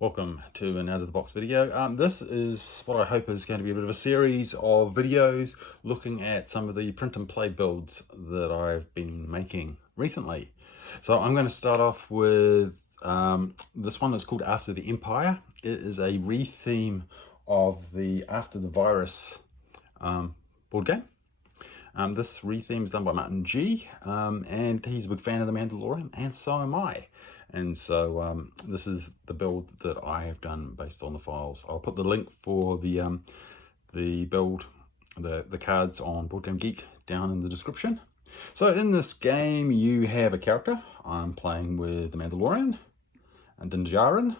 Welcome to an out of the box video. This is what I hope is going to be a bit of a series of videos looking at some of the print and play builds that I've been making recently. So I'm going to start off with this one. Is called After the Empire. It is a re-theme of the After the Virus board game. This re-theme is done by MartinG, and he's a big fan of the Mandalorian, and so am I. And so this is the build that I have done based on the files. I'll put the link for the build, the cards on Board Game Geek down in the description. So in this game you have a character. I'm playing with the Mandalorian and Din Djarin,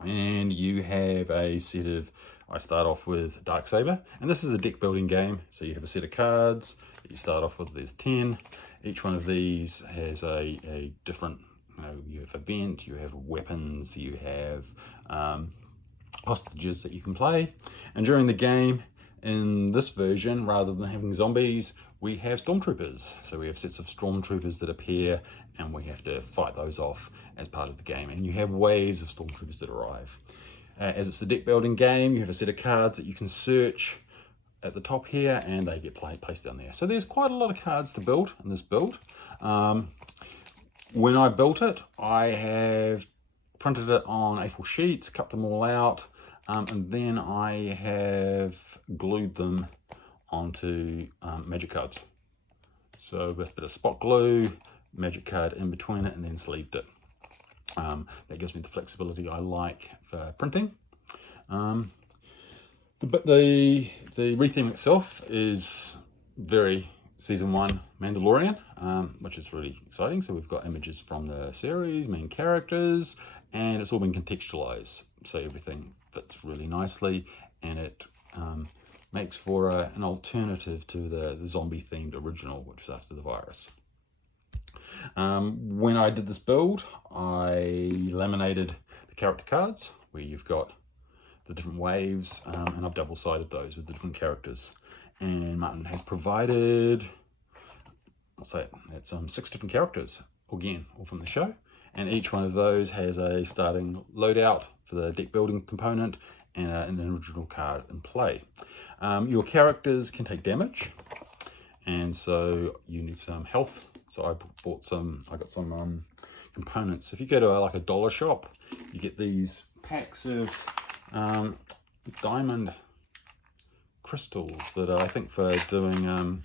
and you have a set of, I start off with Darksaber, and this is a deck building game. So you have a set of cards that you start off with. There's 10. Each one of these has a different, you have event, you have weapons, you have hostages that you can play. And during the game, in this version, rather than having zombies, we have stormtroopers. So we have sets of stormtroopers that appear, and we have to fight those off as part of the game. And you have waves of stormtroopers that arrive. As it's a deck building game, you have a set of cards that you can search at the top here, and they get placed down there. So there's quite a lot of cards to build in this build. When I built it, I have printed it on A4 sheets, cut them all out, and then I have glued them onto magic cards. So with a bit of spot glue, magic card in between it, and then sleeved it. That gives me the flexibility I like for printing. The re-theme itself is very Season 1 Mandalorian, which is really exciting. So we've got images from the series, main characters, and it's all been contextualized. So everything fits really nicely, and it makes for an alternative to the zombie-themed original, which is After the Virus. When I did this build, I laminated the character cards where you've got the different waves, and I've double-sided those with the different characters. And Martin has provided, I'll say it's 6 different characters, again, all from the show. And each one of those has a starting loadout for the deck building component and an original card in play. Your characters can take damage, and so you need some health. So I got some components. If you go to like a dollar shop, you get these packs of diamond crystals that are, I think, for doing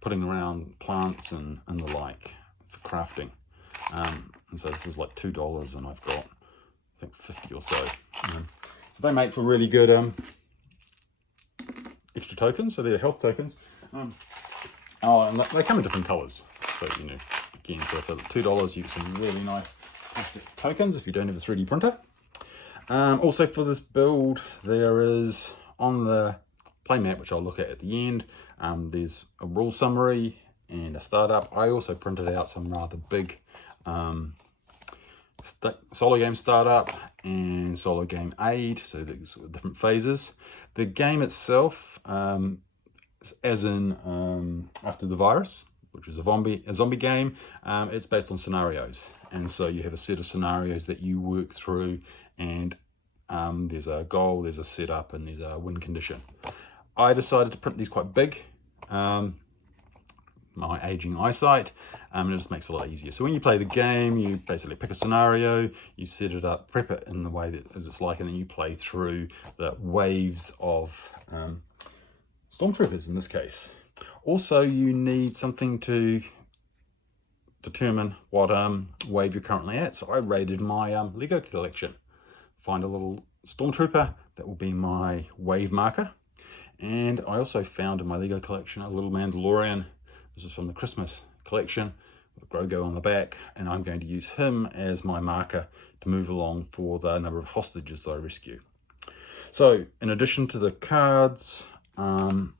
putting around plants and the like, for crafting. And so this is like $2, and I've got, I think, 50 or so. So they make for really good extra tokens. So they're health tokens. And they come in different colors. So, again, so for $2 you get some really nice plastic tokens if you don't have a 3D printer. Also for this build, there is on the playmat, which I'll look at the end, there's a rule summary and a startup. I also printed out some rather big solo game startup and solo game aid, so there's different phases. The game itself, as in After the Virus, which is a zombie game, it's based on scenarios. And so you have a set of scenarios that you work through, and there's a goal, there's a setup, and there's a win condition. I decided to print these quite big, my aging eyesight, and it just makes it a lot easier. So when you play the game, you basically pick a scenario, you set it up, prep it in the way that it's like, and then you play through the waves of stormtroopers in this case. Also, you need something to determine what wave you're currently at. So I raided my Lego collection. Find a little stormtrooper, that will be my wave marker. And I also found in my Lego collection a little Mandalorian. This is from the Christmas collection with Grogu on the back, and I'm going to use him as my marker to move along for the number of hostages that I rescue. So in addition to the cards and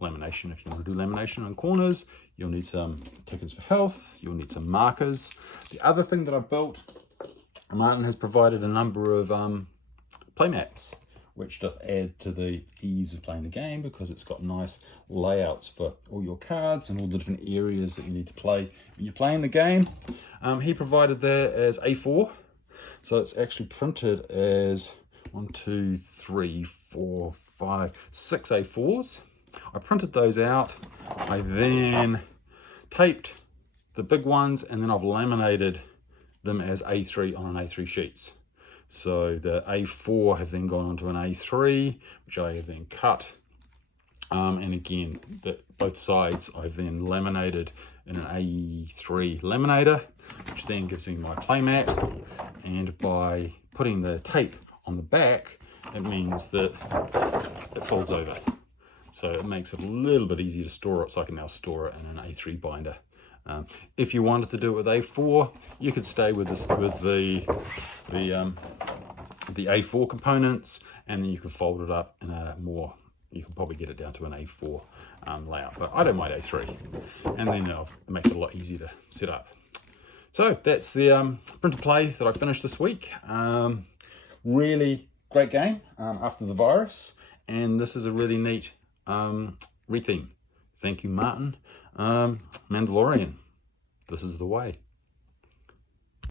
lamination, if you want to do lamination on corners, you'll need some tokens for health, you'll need some markers. The other thing that I built, Martin has provided a number of playmats, which just add to the ease of playing the game, because it's got nice layouts for all your cards and all the different areas that you need to play when you're playing the game. He provided that as A4. So it's actually printed as 1, 2, 3, 4, 5, 6 A4s. I printed those out. I then taped the big ones, and then I've laminated them as A3 on an A3 sheets. So the A4 have then gone onto an A3, which I have then cut. And again, both sides I've then laminated in an A3 laminator, which then gives me my playmat. And by putting the tape on the back, it means that it folds over. So it makes it a little bit easier to store it, so I can now store it in an A3 binder. If you wanted to do it with A4, you could stay with this, with the A4 components, and then you could fold it up in a more, you can probably get it down to an A4 layout, but I don't mind A3, and then it makes it a lot easier to set up. So that's the print and play that I finished this week. Really great game after the virus, and this is a really neat retheme. Thank you, Martin. Mandalorian, this is the way.